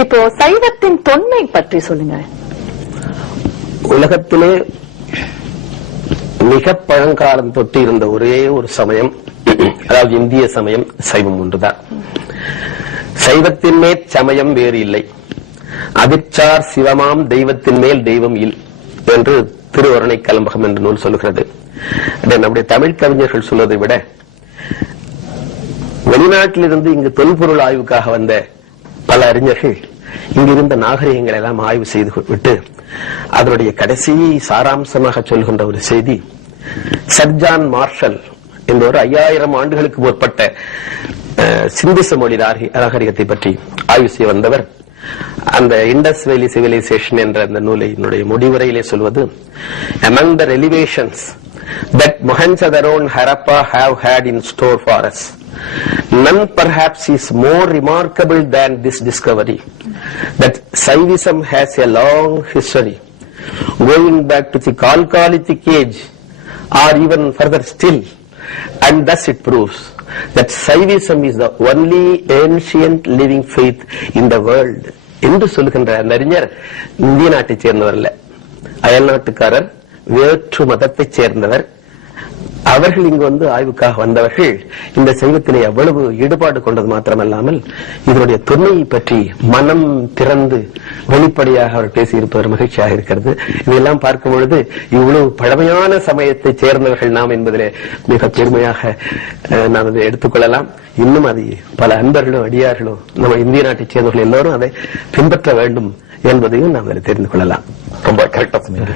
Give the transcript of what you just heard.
இப்போ சைவத்தின் தொன்மை பற்றி சொல்லுங்க. உலகத்திலே மிக பழங்காலம் தொட்டு இருந்த ஒரே ஒரு சமயம், அதாவது இந்திய சமயம், சைவம் ஒன்றுதான். சைவத்தின் மேற் சமயம் வேறு இல்லை, அதிர்ச்சார் சிவமாம் தெய்வத்தின் மேல் தெய்வம் இல் என்று திருவருணை கலம்பகம் என்ற நூல் சொல்லுகிறது. நம்முடைய தமிழ் கவிஞர்கள் சொல்வதை விட வெளிநாட்டிலிருந்து இங்கு தொல்பொருள் ஆய்வுக்காக வந்த பல அறிஞர்கள் இங்கிருந்த நாகரிகங்களை எல்லாம் ஆய்வு செய்து விட்டு அதனுடைய கடைசி சாராம்சமாக சொல்கின்ற ஒரு செய்தி, சர் ஜான் மார்ஷல் என்பவர் 5000 ஆண்டுகளுக்கு முற்பட்ட சிந்து மொழி நாகரிகத்தை பற்றி ஆய்வு செய்ய வந்தவர். அந்த இண்டஸ் வேலி சிவிலைசேஷன் என்ற அந்த நூலினுடைய முடிவுரையிலே சொல்வது, among the revelations that Mohenjo-daro and Harappa have had in store for us, none perhaps is more remarkable than this discovery that Saivism has a long history going back to the Chalcolithic age or even further still, and thus it proves that Saivism is the only ancient living faith in the world என்று சொல்லுகின்ற அந்த அறிஞர் இந்திய நாட்டைச் சேர்ந்தவர் அல்ல, அயல் நாட்டுக்காரர், வேற்று மதத்தைச் சேர்ந்தவர். அவர்கள் இங்கு வந்து ஆய்வுக்காக வந்தவர்கள் இந்த சைவத்திலே எவ்வளவு ஈடுபாடு கொண்டது மாத்திரமல்லாமல் இதனுடைய தொன்மையை பற்றி மனம் திறந்து வெளிப்படையாக அவர் பேசியிருப்பவர் மகிழ்ச்சியாக இருக்கிறது. இதெல்லாம் பார்க்கும் பொழுது இவ்வளவு பழமையான சமயத்தைச் சேர்ந்தவர்கள் நாம் என்பதிலே மிக பெருமையாக நாம் அதை எடுத்துக்கொள்ளலாம். இன்னும் அதை பல அன்பர்களும் அடியார்களும் நம்ம இந்திய நாட்டைச் சேர்ந்தவர்கள் எல்லோரும் அதை பின்பற்ற வேண்டும் என்பதையும் நாம் அதை தெரிந்து கொள்ளலாம். ரொம்ப கரெக்டா சொன்னீங்க.